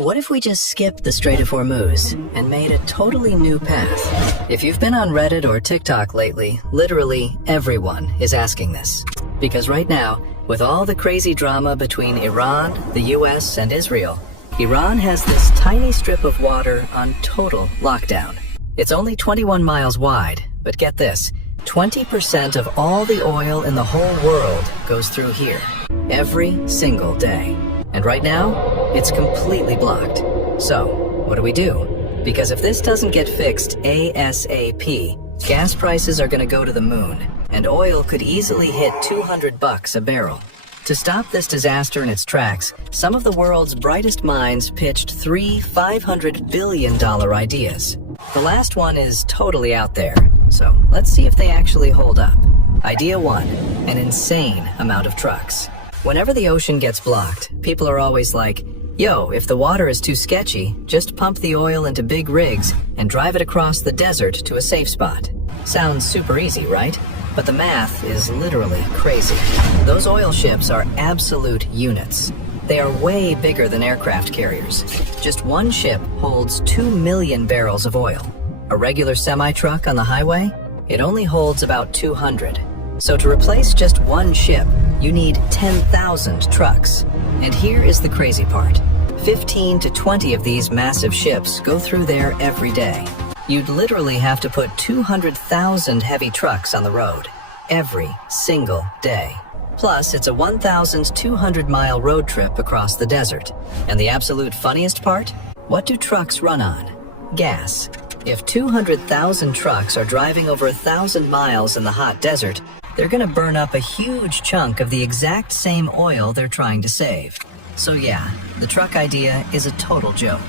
What if we just skipped the Strait of Hormuz and made a totally new path? If you've been on Reddit or TikTok lately, literally everyone is asking this. Because right now, with all the crazy drama between Iran, the US, and Israel, Iran has this tiny strip of water on total lockdown. It's only 21 miles wide, but get this, 20% of all the oil in the whole world goes through here, every single day. And right now, it's completely blocked. So, what do we do? Because if this doesn't get fixed ASAP, gas prices are gonna go to the moon, and oil could easily hit $200 a barrel. To stop this disaster in its tracks, some of the world's brightest minds pitched three $500 billion ideas. The last one is totally out there, so let's see if they actually hold up. Idea 1, an insane amount of trucks. Whenever the ocean gets blocked, people are always like, yo, if the water is too sketchy, just pump the oil into big rigs and drive it across the desert to a safe spot. Sounds super easy, right? But the math is literally crazy. Those oil ships are absolute units. They are way bigger than aircraft carriers. Just one ship holds 2 million barrels of oil. A regular semi-truck on the highway, it only holds about 200. So to replace just one ship, you need 10,000 trucks. And here is the crazy part. 15 to 20 of these massive ships go through there every day. You'd literally have to put 200,000 heavy trucks on the road every single day. Plus, it's a 1,200-mile road trip across the desert. And the absolute funniest part? What do trucks run on? Gas. If 200,000 trucks are driving over 1,000 miles in the hot desert, they're gonna burn up a huge chunk of the exact same oil they're trying to save. So yeah, the truck idea is a total joke.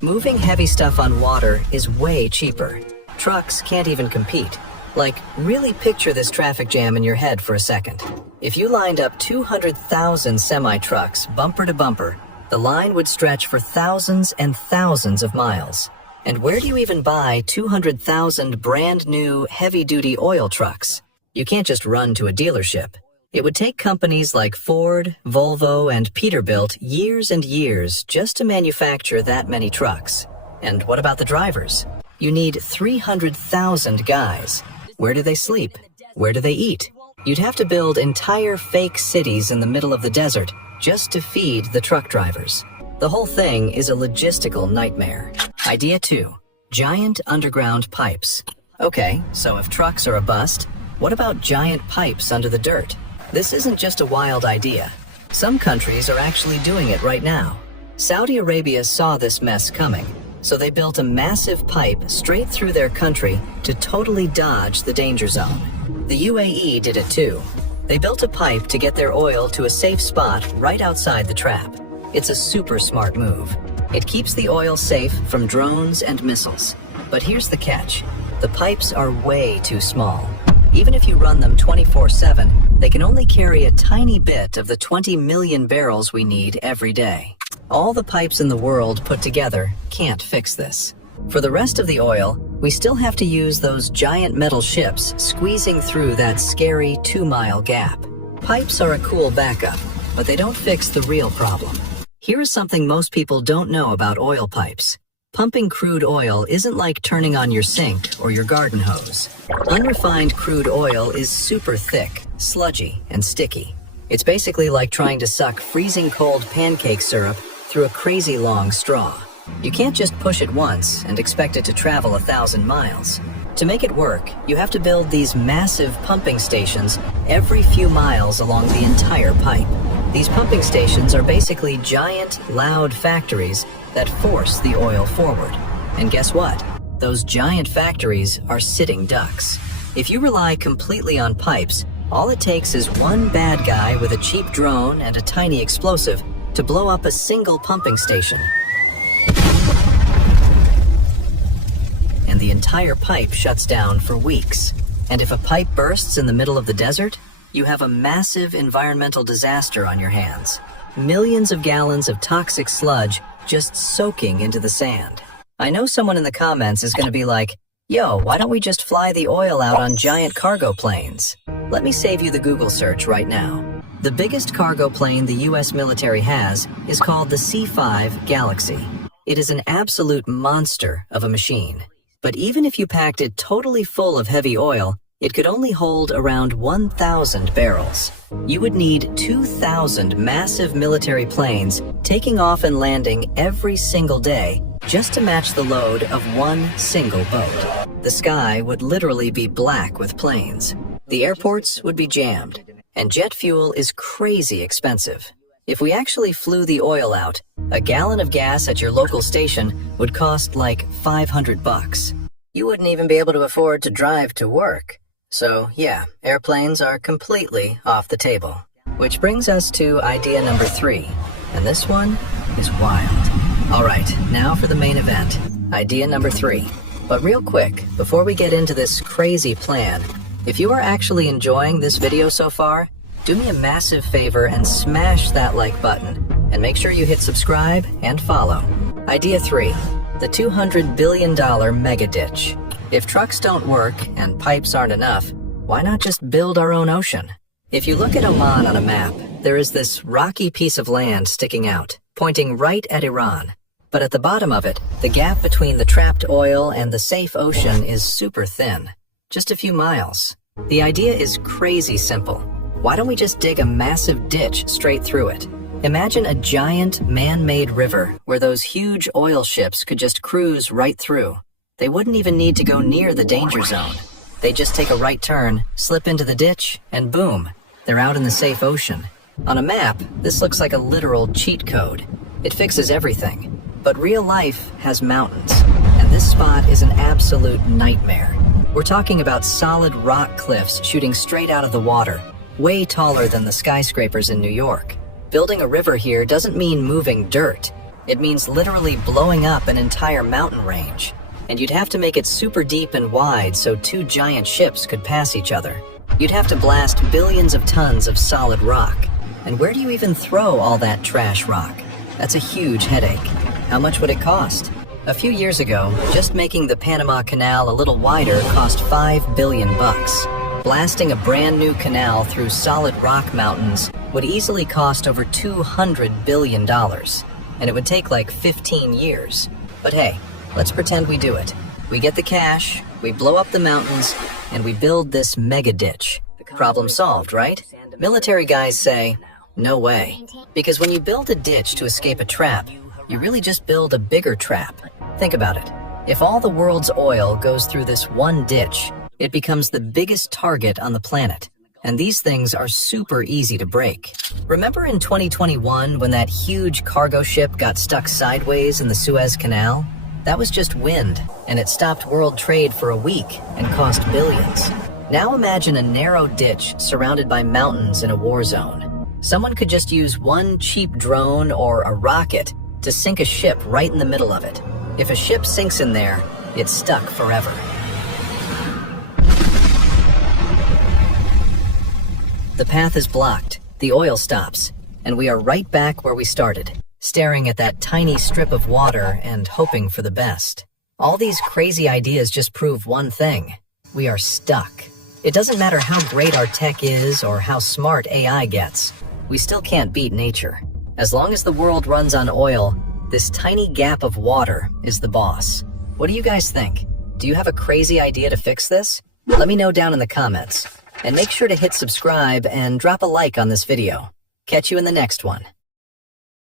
Moving heavy stuff on water is way cheaper. Trucks can't even compete. Like, really picture this traffic jam in your head for a second. If you lined up 200,000 semi-trucks bumper to bumper, the line would stretch for thousands and thousands of miles. And where do you even buy 200,000 brand new heavy-duty oil trucks? You can't just run to a dealership. It would take companies like Ford, Volvo, and Peterbilt years and years just to manufacture that many trucks. And what about the drivers? You need 300,000 guys. Where do they sleep? Where do they eat? You'd have to build entire fake cities in the middle of the desert just to feed the truck drivers. The whole thing is a logistical nightmare. Idea 2, giant underground pipes. Okay, so if trucks are a bust, what about giant pipes under the dirt? This isn't just a wild idea. Some countries are actually doing it right now. Saudi Arabia saw this mess coming, so they built a massive pipe straight through their country to totally dodge the danger zone. The UAE did it too. They built a pipe to get their oil to a safe spot right outside the trap. It's a super smart move. It keeps the oil safe from drones and missiles. But here's the catch. The pipes are way too small. Even if you run them 24/7, they can only carry a tiny bit of the 20 million barrels we need every day. All the pipes in the world put together can't fix this. For the rest of the oil, we still have to use those giant metal ships squeezing through that scary 2-mile gap. Pipes are a cool backup, but they don't fix the real problem. Here is something most people don't know about oil pipes. Pumping crude oil isn't like turning on your sink or your garden hose. Unrefined crude oil is super thick, sludgy, and sticky. It's basically like trying to suck freezing cold pancake syrup through a crazy long straw. You can't just push it once and expect it to travel 1,000 miles. To make it work, you have to build these massive pumping stations every few miles along the entire pipe. These pumping stations are basically giant, loud factories that force the oil forward. And guess what? Those giant factories are sitting ducks. If you rely completely on pipes, all it takes is one bad guy with a cheap drone and a tiny explosive to blow up a single pumping station. And the entire pipe shuts down for weeks. And if a pipe bursts in the middle of the desert, you have a massive environmental disaster on your hands. Millions of gallons of toxic sludge just soaking into the sand. I know someone in the comments is going to be like, yo, why don't we just fly the oil out on giant cargo planes? Let me save you the Google search right now. The biggest cargo plane the US military has is called the C-5 Galaxy. It is an absolute monster of a machine. But even if you packed it totally full of heavy oil, it could only hold around 1,000 barrels. You would need 2,000 massive military planes taking off and landing every single day just to match the load of one single boat. The sky would literally be black with planes. The airports would be jammed, and jet fuel is crazy expensive. If we actually flew the oil out, a gallon of gas at your local station would cost like $500. You wouldn't even be able to afford to drive to work. So yeah, airplanes are completely off the table. Which brings us to idea number 3, and this one is wild. All right, now for the main event, idea number 3. But real quick, before we get into this crazy plan, if you are actually enjoying this video so far, do me a massive favor and smash that like button, and make sure you hit subscribe and follow. Idea 3, the $200 billion mega ditch. If trucks don't work and pipes aren't enough, why not just build our own ocean? If you look at Oman on a map, there is this rocky piece of land sticking out, pointing right at Iran. But at the bottom of it, the gap between the trapped oil and the safe ocean is super thin, just a few miles. The idea is crazy simple. Why don't we just dig a massive ditch straight through it? Imagine a giant man-made river where those huge oil ships could just cruise right through. They wouldn't even need to go near the danger zone. They just take a right turn, slip into the ditch, and boom, they're out in the safe ocean. On a map, this looks like a literal cheat code. It fixes everything. But real life has mountains, and this spot is an absolute nightmare. We're talking about solid rock cliffs shooting straight out of the water, way taller than the skyscrapers in New York. Building a river here doesn't mean moving dirt. It means literally blowing up an entire mountain range. And you'd have to make it super deep and wide so 2 giant ships could pass each other. You'd have to blast billions of tons of solid rock. And where do you even throw all that trash rock? That's a huge headache. How much would it cost? A few years ago, just making the Panama Canal a little wider cost $5 billion. Blasting a brand new canal through solid rock mountains would easily cost over $200 billion. And it would take like 15 years. But hey, let's pretend we do it. We get the cash, we blow up the mountains, and we build this mega ditch. Problem solved, right? Military guys say, no way. Because when you build a ditch to escape a trap, you really just build a bigger trap. Think about it. If all the world's oil goes through this one ditch, it becomes the biggest target on the planet. And these things are super easy to break. Remember in 2021 when that huge cargo ship got stuck sideways in the Suez Canal? That was just wind, and it stopped world trade for a week and cost billions. Now imagine a narrow ditch surrounded by mountains in a war zone. Someone could just use one cheap drone or a rocket to sink a ship right in the middle of it. If a ship sinks in there, it's stuck forever. The path is blocked, the oil stops, and we are right back where we started, staring at that tiny strip of water and hoping for the best. All these crazy ideas just prove one thing. We are stuck. It doesn't matter how great our tech is or how smart AI gets. We still can't beat nature. As long as the world runs on oil, this tiny gap of water is the boss. What do you guys think? Do you have a crazy idea to fix this? Let me know down in the comments. And make sure to hit subscribe and drop a like on this video. Catch you in the next one.